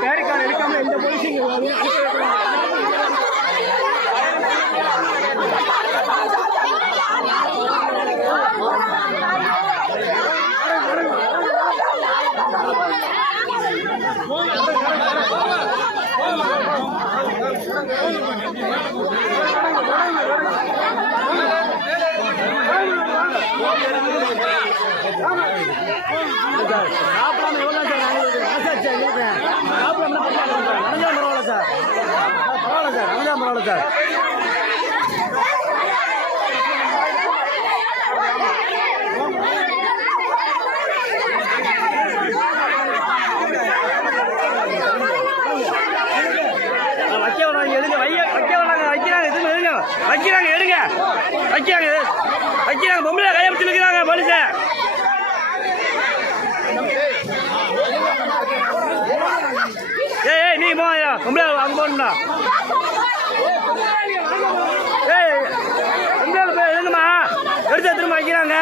பேரிக்கான எடுக்காம எந்த போலீஸிங் சாப்பிடாம எவ்வளோ சார் பரவாயில்ல சார் நடந்தா பரவாயில்ல சார் வைக்க வராங்க எடுங்க வைக்க வராங்க வைக்கிறாங்க எதுவும் எடுங்க வைக்கிறாங்க எடுங்க வைக்கிறாங்க பொம்பளை கையை பிடிச்சி இருக்கிறாங்க போலீஸை ஏய் நீ போயா பொம்பளை அங்கே போகணும்டா ஏய் பொம்பளை போய் எடுங்கம்மா எடுத்து திரும்ப வைக்கிறாங்க